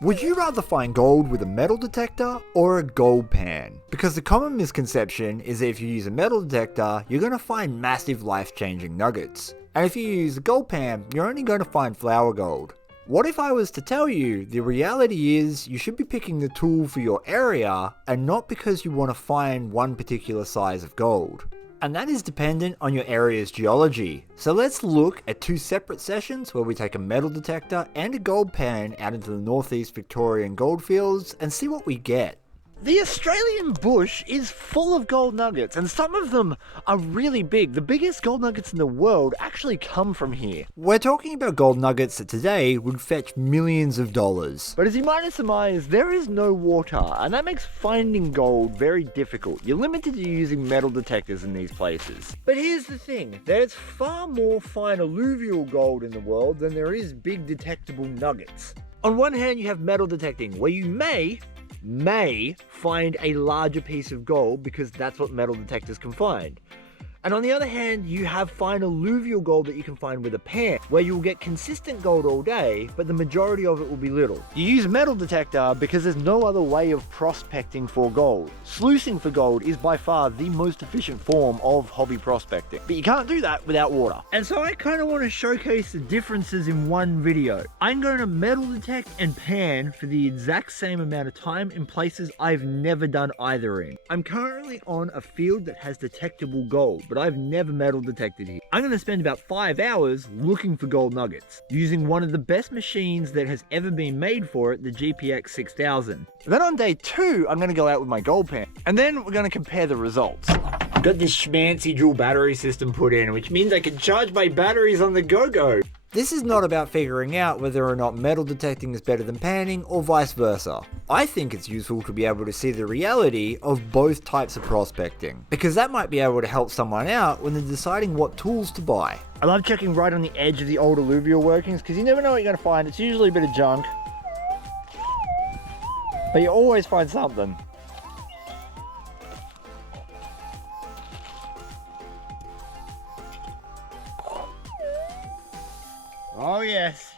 Would you rather find gold with a metal detector or a gold pan? Because the common misconception is that if you use a metal detector, you're going to find massive life-changing nuggets. And if you use a gold pan, you're only going to find flour gold. What if I was to tell you the reality is you should be picking the tool for your area and not because you want to find one particular size of gold? And that is dependent on your area's geology. So let's look at two separate sessions where we take a metal detector and a gold pan out into the northeast Victorian goldfields and see what we get. The Australian bush is full of gold nuggets, and some of them are really big. The biggest gold nuggets in the world actually come from here. We're talking about gold nuggets that today would fetch millions of dollars. But as you might have surmised, there is no water, and that makes finding gold very difficult. You're limited to using metal detectors in these places. But here's the thing, there's far more fine alluvial gold in the world than there is big detectable nuggets. On one hand, you have metal detecting, where you may find a larger piece of gold because that's what metal detectors can find. And on the other hand, you have fine alluvial gold that you can find with a pan, where you'll get consistent gold all day, but the majority of it will be little. You use a metal detector because there's no other way of prospecting for gold. Sluicing for gold is by far the most efficient form of hobby prospecting, but you can't do that without water. And so I kind of want to showcase the differences in one video. I'm going to metal detect and pan for the exact same amount of time in places I've never done either in. I'm currently on a field that has detectable gold, but I've never metal detected here. I'm going to spend about 5 hours looking for gold nuggets, using one of the best machines that has ever been made for it, the GPX 6000. Then on day 2, I'm going to go out with my gold pan, and then we're going to compare the results. I've got this schmancy dual battery system put in, which means I can charge my batteries on the go-go. This is not about figuring out whether or not metal detecting is better than panning or vice versa. I think it's useful to be able to see the reality of both types of prospecting, because that might be able to help someone out when they're deciding what tools to buy. I love checking right on the edge of the old alluvial workings because you never know what you're going to find. It's usually a bit of junk, but you always find something. Oh yes.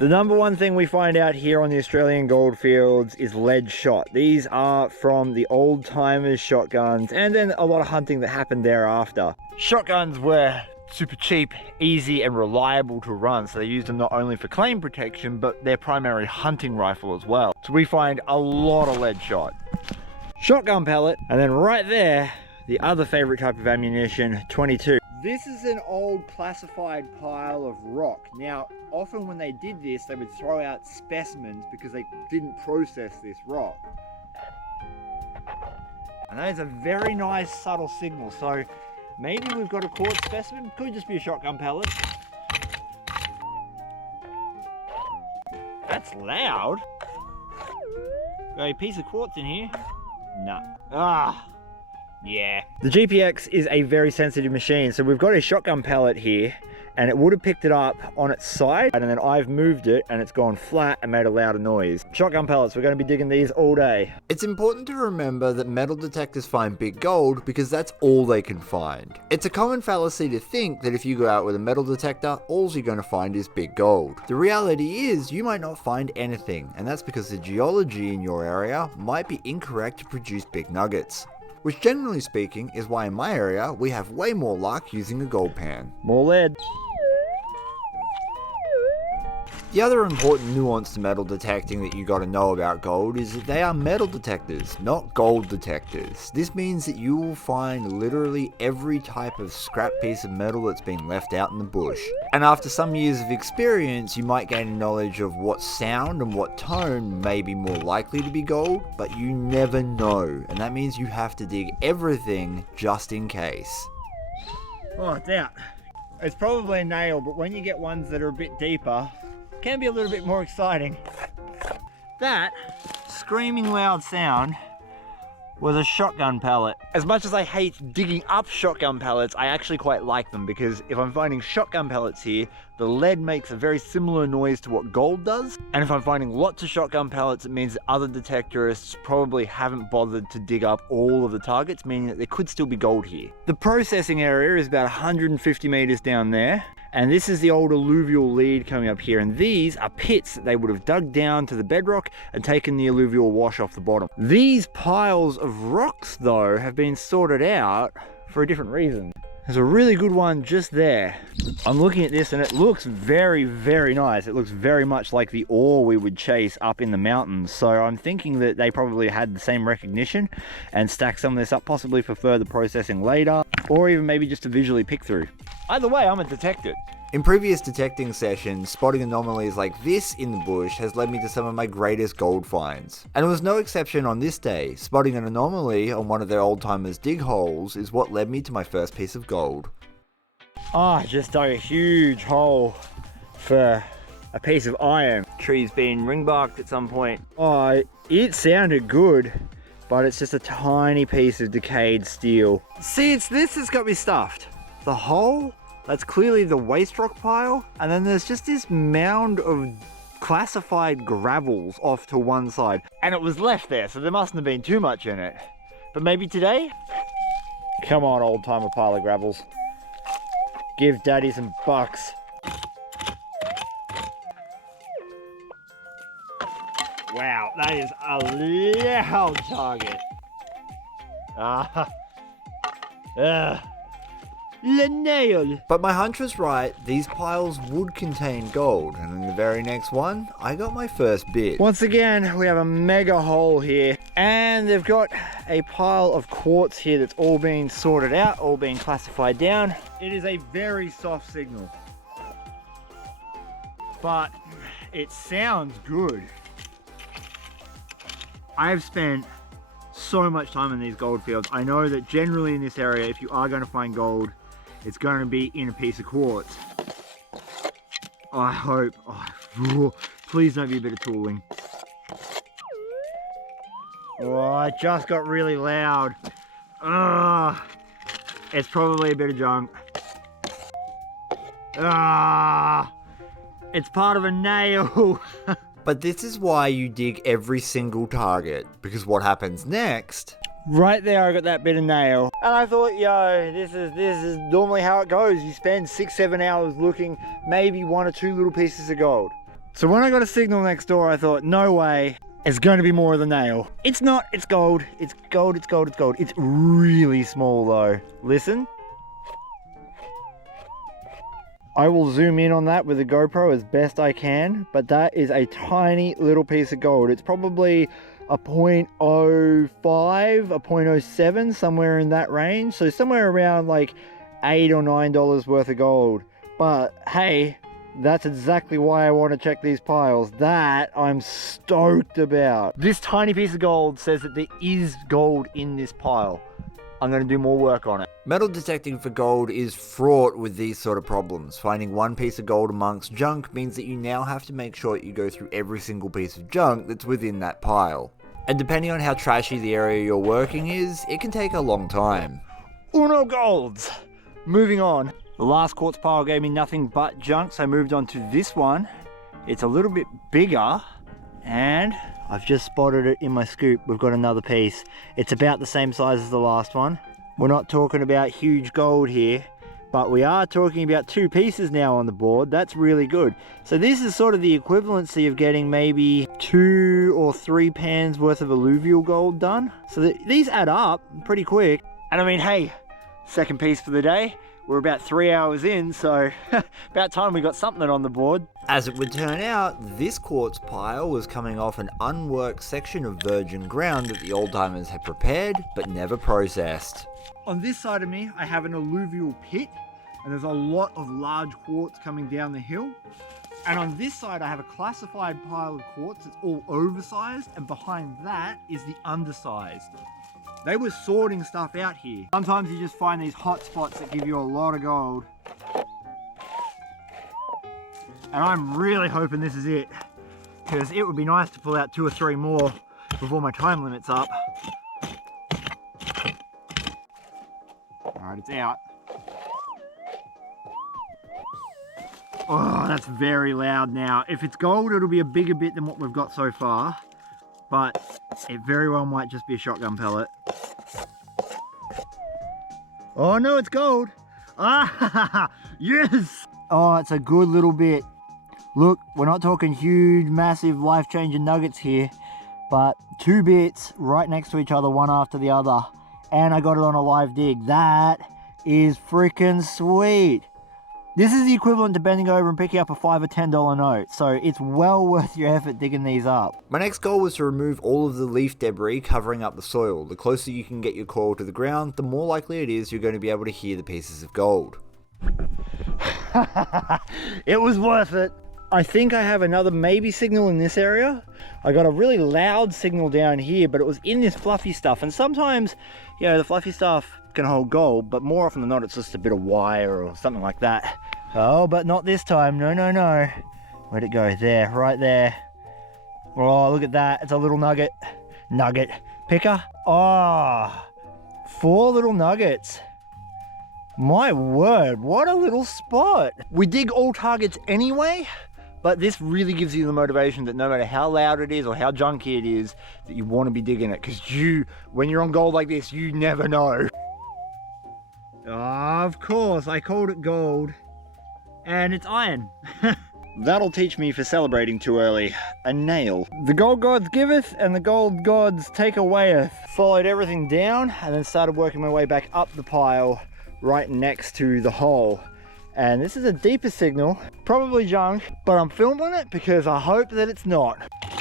The number one thing we find out here on the Australian goldfields is lead shot. These are from the old timers shotguns, and then a lot of hunting that happened thereafter. Shotguns were super cheap, easy and reliable to run, so they used them not only for claim protection but their primary hunting rifle as well. So we find a lot of lead shot. Shotgun pellet, and then right there, the other favorite type of ammunition, 22. This is an old classified pile of rock. Now, often when they did this, they would throw out specimens because they didn't process this rock. And that is a very nice subtle signal. So maybe we've got a quartz specimen, could just be a shotgun pellet. That's loud. Got a piece of quartz in here? No. Ah. Yeah. The GPX is a very sensitive machine, so we've got a shotgun pellet here, and it would have picked it up on its side, and then I've moved it and it's gone flat and made a louder noise. Shotgun pellets, we're going to be digging these all day. It's important to remember that metal detectors find big gold because that's all they can find. It's a common fallacy to think that if you go out with a metal detector, all you're going to find is big gold. The reality is you might not find anything, and that's because the geology in your area might be incorrect to produce big nuggets. Which generally speaking is why in my area we have way more luck using a gold pan. More lead. The other important nuance to metal detecting that you gotta know about gold is that they are metal detectors, not gold detectors. This means that you will find literally every type of scrap piece of metal that's been left out in the bush. And after some years of experience, you might gain a knowledge of what sound and what tone may be more likely to be gold, but you never know. And that means you have to dig everything just in case. Oh, it's out. It's probably a nail, but when you get ones that are a bit deeper, can be a little bit more exciting. That screaming loud sound was a shotgun pellet. As much as I hate digging up shotgun pellets, I actually quite like them because if I'm finding shotgun pellets here, the lead makes a very similar noise to what gold does. And if I'm finding lots of shotgun pellets, it means that other detectorists probably haven't bothered to dig up all of the targets, meaning that there could still be gold here. The processing area is about 150 meters down there. And this is the old alluvial lead coming up here, and these are pits that they would have dug down to the bedrock and taken the alluvial wash off the bottom. These piles of rocks though have been sorted out for a different reason. There's a really good one just there. I'm looking at this and it looks very, very nice. It looks very much like the ore we would chase up in the mountains. So I'm thinking that they probably had the same recognition and stacked some of this up, possibly for further processing later, or even maybe just to visually pick through. Either way, I'm a detective. In previous detecting sessions, spotting anomalies like this in the bush has led me to some of my greatest gold finds. And it was no exception on this day. Spotting an anomaly on one of their old timers' dig holes is what led me to my first piece of gold. Oh, I just dug a huge hole for a piece of iron. Tree's been ring barked at some point. Oh, it sounded good, but it's just a tiny piece of decayed steel. See, it's this that's got me stuffed. The hole, that's clearly the waste rock pile, and then there's just this mound of classified gravels off to one side. And it was left there, so there mustn't have been too much in it. But maybe today? Come on, old timer pile of gravels. Give daddy some bucks. Wow, that is a loud target. The nail. But my hunch was right, these piles would contain gold, and in the very next one, I got my first bit. Once again, we have a mega hole here, and they've got a pile of quartz here that's all being sorted out, all being classified down. It is a very soft signal, but it sounds good. I've spent so much time in these gold fields. I know that generally in this area, if you are going to find gold, it's going to be in a piece of quartz. I hope. Oh, please don't be a bit of tooling. Oh, it just got really loud. It's probably a bit of junk. It's part of a nail. But this is why you dig every single target, because what happens next? Right there, I got that bit of nail. And I thought, yo, this is normally how it goes. You spend 6-7 hours looking, maybe 1 or 2 little pieces of gold. So when I got a signal next door, I thought, no way, it's going to be more of the nail. It's not, it's gold. It's gold, it's gold, it's gold. It's really small though. Listen. I will zoom in on that with the GoPro as best I can, but that is a tiny little piece of gold. It's probably a 0.05, a 0.07, somewhere in that range. So somewhere around like $8 or $9 worth of gold. But hey, that's exactly why I want to check these piles. That I'm stoked about. This tiny piece of gold says that there is gold in this pile. I'm going to do more work on it. Metal detecting for gold is fraught with these sort of problems. Finding one piece of gold amongst junk means that you now have to make sure that you go through every single piece of junk that's within that pile. And depending on how trashy the area you're working is, it can take a long time. Uno golds! Moving on. The last quartz pile gave me nothing but junk, so I moved on to this one. It's a little bit bigger, and I've just spotted it in my scoop. We've got another piece. It's about the same size as the last one. We're not talking about huge gold here, but we are talking about 2 pieces now on the board. That's really good. So this is sort of the equivalency of getting maybe 2 or 3 pans worth of alluvial gold done. So these add up pretty quick. And I mean, hey, second piece for the day. We're about 3 hours in, so about time we got something on the board. As it would turn out, this quartz pile was coming off an unworked section of virgin ground that the old timers had prepared, but never processed. On this side of me, I have an alluvial pit, and there's a lot of large quartz coming down the hill. And on this side, I have a classified pile of quartz that's all oversized, and behind that is the undersized. They were sorting stuff out here. Sometimes you just find these hot spots that give you a lot of gold. And I'm really hoping this is it, because it would be nice to pull out 2 or 3 more before my time limit's up. Alright, it's out. Oh, that's very loud now. If it's gold, it'll be a bigger bit than what we've got so far, but it very well might just be a shotgun pellet. Oh no, it's gold. Ah, yes. Oh, it's a good little bit. Look, we're not talking huge, massive, life-changing nuggets here, but 2 bits right next to each other, one after the other. And I got it on a live dig. That is freaking sweet. This is the equivalent to bending over and picking up a $5 or $10 note, so it's well worth your effort digging these up. My next goal was to remove all of the leaf debris covering up the soil. The closer you can get your coil to the ground, the more likely it is you're going to be able to hear the pieces of gold. It was worth it. I think I have another maybe signal in this area. I got a really loud signal down here, but it was in this fluffy stuff. And sometimes, you know, the fluffy stuff can hold gold, but more often than not, it's just a bit of wire or something like that. Oh, but not this time. No, no, no. Where'd it go? There, right there. Oh, look at that. It's a little nugget. Nugget picker. Oh, 4 little nuggets. My word, what a little spot. We dig all targets anyway, but this really gives you the motivation that no matter how loud it is or how junky it is, that you want to be digging it, because when you're on gold like this, you never know. Oh, of course, I called it gold, and it's iron. That'll teach me for celebrating too early. A nail. The gold gods giveth, and the gold gods take awayeth. Followed everything down, and then started working my way back up the pile, right next to the hole. And this is a deeper signal, probably junk, but I'm filming it because I hope that it's not.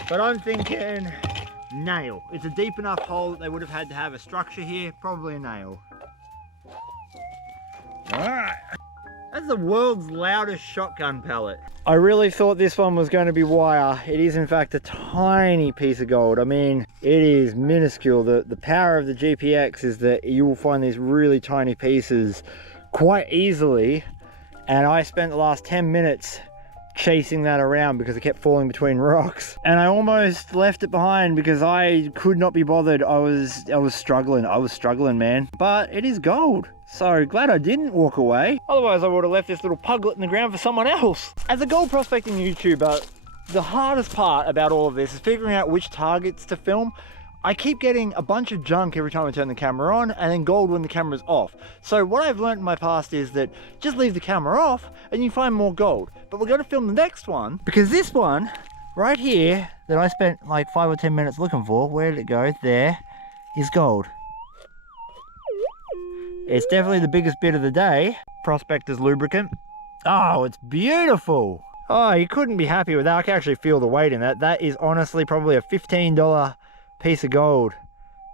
But I'm thinking nail. It's a deep enough hole that they would have had to have a structure here, probably a nail. Alright, that's the world's loudest shotgun pellet. I really thought this one was going to be wire. It is in fact a tiny piece of gold. I mean, it is minuscule. The power of the GPX is that you will find these really tiny pieces quite easily. And I spent the last 10 minutes chasing that around because it kept falling between rocks. And I almost left it behind because I could not be bothered. I was struggling, man. But it is gold. So glad I didn't walk away. Otherwise I would have left this little puglet in the ground for someone else. As a gold prospecting YouTuber, the hardest part about all of this is figuring out which targets to film. I keep getting a bunch of junk every time I turn the camera on, and then gold when the camera's off. So what I've learned in my past is that just leave the camera off and you find more gold. But we're going to film the next one, because this one right here that I spent like 5 or 10 minutes looking for, where did it go? There is gold. It's definitely the biggest bit of the day. Prospector's lubricant. Oh, it's beautiful. Oh, you couldn't be happy with that. I can actually feel the weight in that. That is honestly probably a $15 piece of gold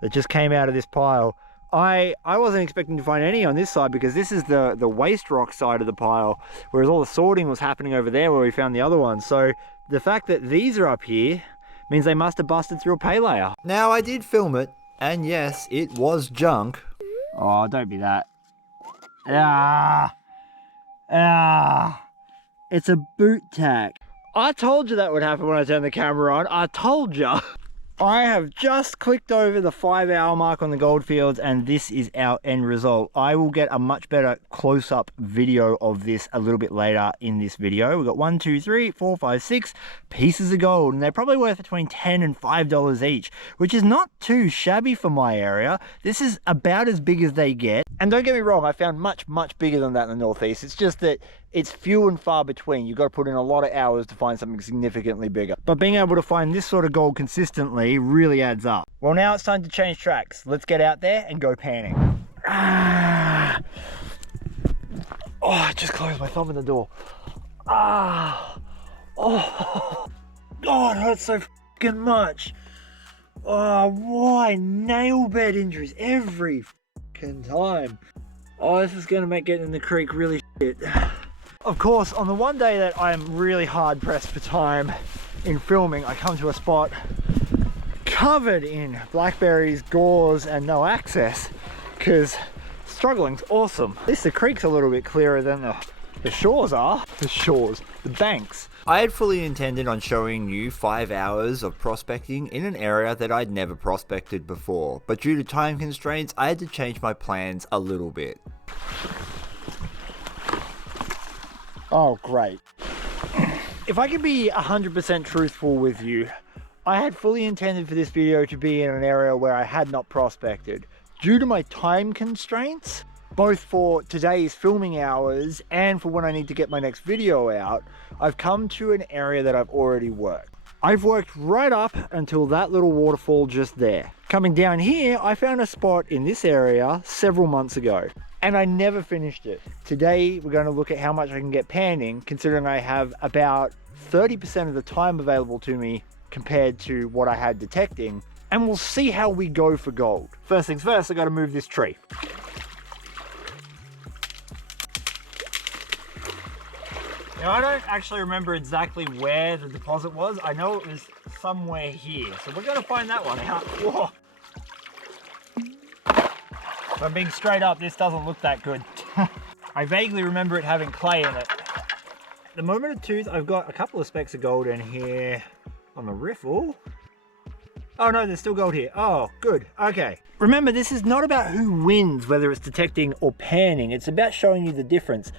that just came out of this pile. I wasn't expecting to find any on this side because this is the waste rock side of the pile, whereas all the sorting was happening over there where we found the other ones. So the fact that these are up here means they must have busted through a pay layer. Now I did film it, and yes, it was junk. Oh, don't be that. It's a boot tack. I told you that would happen when I turned the camera on. I told you. I have just clicked over the 5-hour mark on the goldfields, and this is our end result. I will get a much better close-up video of this a little bit later in this video. We've got 1, 2, 3, 4, 5, 6 pieces of gold, and they're probably worth between $10 and $5 each, which is not too shabby for my area. This is about as big as they get. And don't get me wrong, I found much, much bigger than that in the northeast. It's just that it's few and far between. You've got to put in a lot of hours to find something significantly bigger. But being able to find this sort of gold consistently really adds up. Well, now it's time to change tracks. Let's get out there and go panning. Oh, I just closed my thumb in the door. Oh, God, it hurts so fucking much. Oh, why nail bed injuries every fucking time? Oh, this is gonna make getting in the creek really shit. Of course, on the one day that I'm really hard pressed for time in filming, I come to a spot covered in blackberries, gauze, and no access, because struggling's awesome. At least the creek's a little bit clearer than the shores are. The banks. I had fully intended on showing you 5 hours of prospecting in an area that I'd never prospected before, but due to time constraints, I had to change my plans a little bit. Oh, great. If I could be 100% truthful with you, I had fully intended for this video to be in an area where I had not prospected. Due to my time constraints, both for today's filming hours and for when I need to get my next video out, I've come to an area that I've already worked. I've worked right up until that little waterfall just there. Coming down here, I found a spot in this area several months ago, and I never finished it. Today, we're going to look at how much I can get panning, considering I have about 30% of the time available to me compared to what I had detecting, and we'll see how we go for gold. First things first, I got to move this tree. Now, I don't actually remember exactly where the deposit was. I know it was somewhere here. So we're gonna find that one out. Whoa. If I'm being straight up, this doesn't look that good. I vaguely remember it having clay in it. At the moment of truth, I've got a couple of specks of gold in here on the riffle. Oh no, there's still gold here. Oh, good, okay. Remember, this is not about who wins, whether it's detecting or panning. It's about showing you the difference.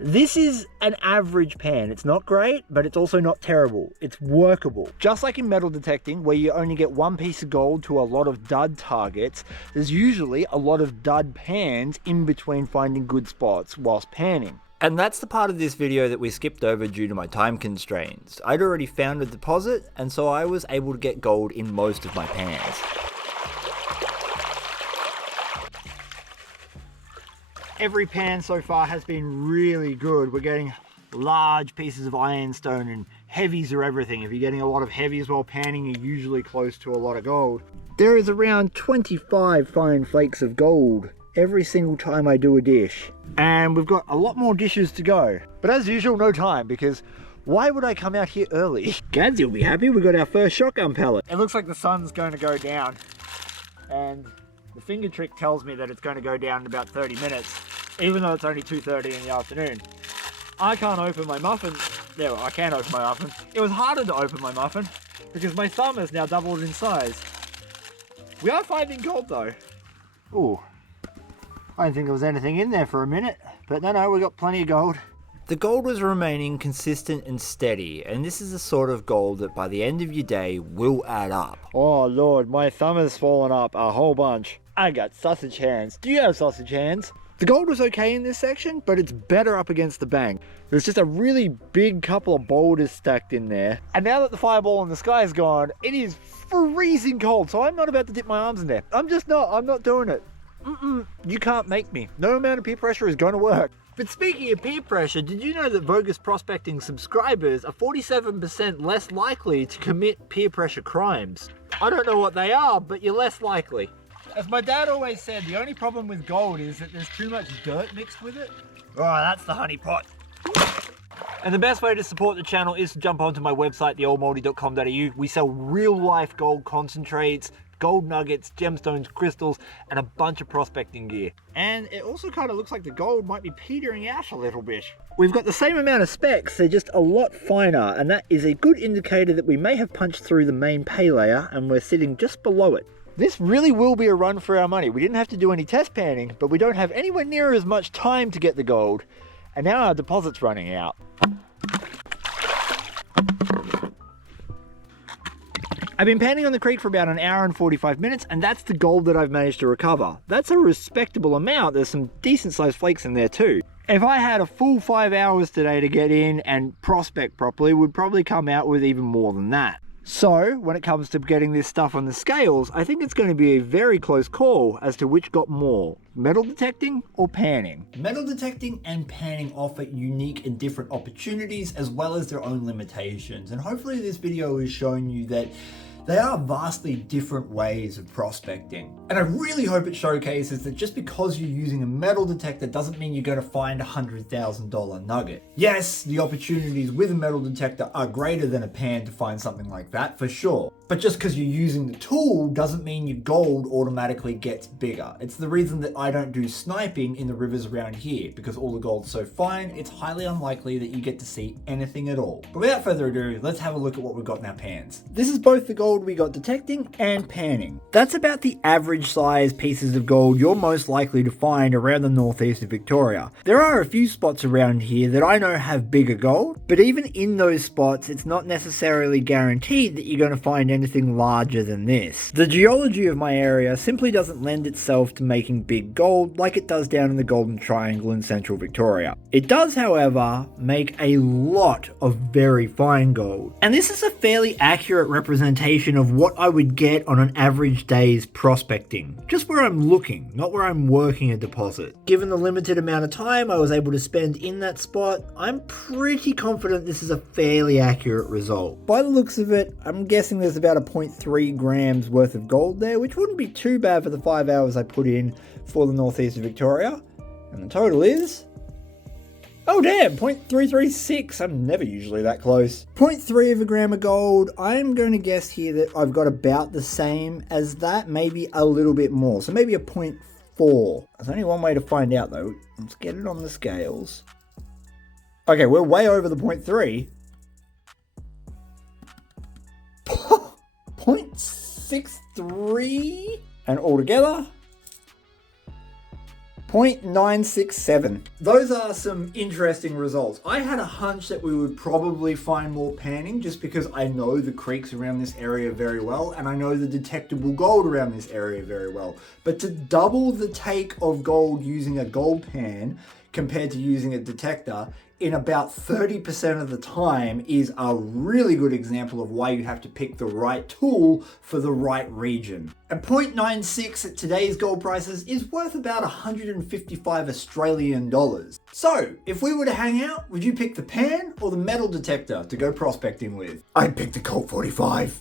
This is an average pan. It's not great, but it's also not terrible. It's workable. Just like in metal detecting, where you only get one piece of gold to a lot of dud targets, there's usually a lot of dud pans in between finding good spots whilst panning. And that's the part of this video that we skipped over due to my time constraints. I'd already found a deposit, and so I was able to get gold in most of my pans. Every pan so far has been really good. We're getting large pieces of ironstone, and heavies are everything. If you're getting a lot of heavies while panning, you're usually close to a lot of gold. There is around 25 fine flakes of gold every single time I do a dish. And we've got a lot more dishes to go. But as usual, no time, because why would I come out here early? Gadsy will be happy, we got our first shotgun pellet. It looks like the sun's going to go down, and the finger trick tells me that it's going to go down in about 30 minutes, even though it's only 2:30 in the afternoon. I can't open my muffin. There, I can open my muffin. It was harder to open my muffin because my thumb has now doubled in size. We are finding gold though. Ooh, I didn't think there was anything in there for a minute, but no, we got plenty of gold. The gold was remaining consistent and steady, and this is the sort of gold that by the end of your day will add up. Oh Lord, my thumb has fallen up a whole bunch. I got sausage hands. Do you have sausage hands? The gold was okay in this section, but it's better up against the bank. There's just a really big couple of boulders stacked in there. And now that the fireball in the sky is gone, it is freezing cold, so I'm not about to dip my arms in there. I'm not doing it. You can't make me. No amount of peer pressure is going to work. But speaking of peer pressure, did you know that Vo-Gus prospecting subscribers are 47% less likely to commit peer pressure crimes? I don't know what they are, but you're less likely. As my dad always said, the only problem with gold is that there's too much dirt mixed with it. Oh, that's the honey pot. And the best way to support the channel is to jump onto my website, theoldmoldy.com.au. We sell real life gold concentrates, gold nuggets, gemstones, crystals, and a bunch of prospecting gear. And it also kind of looks like the gold might be petering out a little bit. We've got the same amount of specs, they're just a lot finer, and that is a good indicator that we may have punched through the main pay layer and we're sitting just below it. This really will be a run for our money. We didn't have to do any test panning, but we don't have anywhere near as much time to get the gold, and now our deposit's running out. I've been panning on the creek for about an hour and 45 minutes, and that's the gold that I've managed to recover. That's a respectable amount. There's some decent sized flakes in there too. If I had a full 5 hours today to get in and prospect properly, we'd probably come out with even more than that. So when it comes to getting this stuff on the scales, I think it's going to be a very close call as to which got more, metal detecting or panning. Metal detecting and panning offer unique and different opportunities as well as their own limitations, and hopefully this video is showing you that they are vastly different ways of prospecting. And I really hope it showcases that just because you're using a metal detector doesn't mean you're going to find a $100,000 nugget. Yes, the opportunities with a metal detector are greater than a pan to find something like that, for sure. But just because you're using the tool doesn't mean your gold automatically gets bigger. It's the reason that I don't do sniping in the rivers around here, because all the gold's so fine, it's highly unlikely that you get to see anything at all. But without further ado, let's have a look at what we've got in our pans. This is both the gold gold, we got detecting and panning. That's about the average size pieces of gold you're most likely to find around the northeast of Victoria. There are a few spots around here that I know have bigger gold, but even in those spots, it's not necessarily guaranteed that you're going to find anything larger than this. The geology of my area simply doesn't lend itself to making big gold like it does down in the Golden Triangle in central Victoria. It does, however, make a lot of very fine gold. And this is a fairly accurate representation of what I would get on an average day's prospecting. Just where I'm looking, not where I'm working a deposit. Given the limited amount of time I was able to spend in that spot, I'm pretty confident this is a fairly accurate result. By the looks of it, I'm guessing there's about a 0.3 grams worth of gold there, which wouldn't be too bad for the 5 hours I put in for the northeast of Victoria. And the total is... oh damn, 0.336. I'm never usually that close. 0.3 of a gram of gold. I'm going to guess here that I've got about the same as that, maybe a little bit more. So maybe a 0.4. There's only one way to find out though. Let's get it on the scales. Okay, we're way over the 0.3. 0.63, and altogether 0.967. Those are some interesting results. I had a hunch that we would probably find more panning just because I know the creeks around this area very well and I know the detectable gold around this area very well. But to double the take of gold using a gold pan compared to using a detector in about 30% of the time is a really good example of why you have to pick the right tool for the right region. And 0.96 at today's gold prices is worth about 155 Australian dollars. So, if we were to hang out, would you pick the pan or the metal detector to go prospecting with? I'd pick the Colt 45.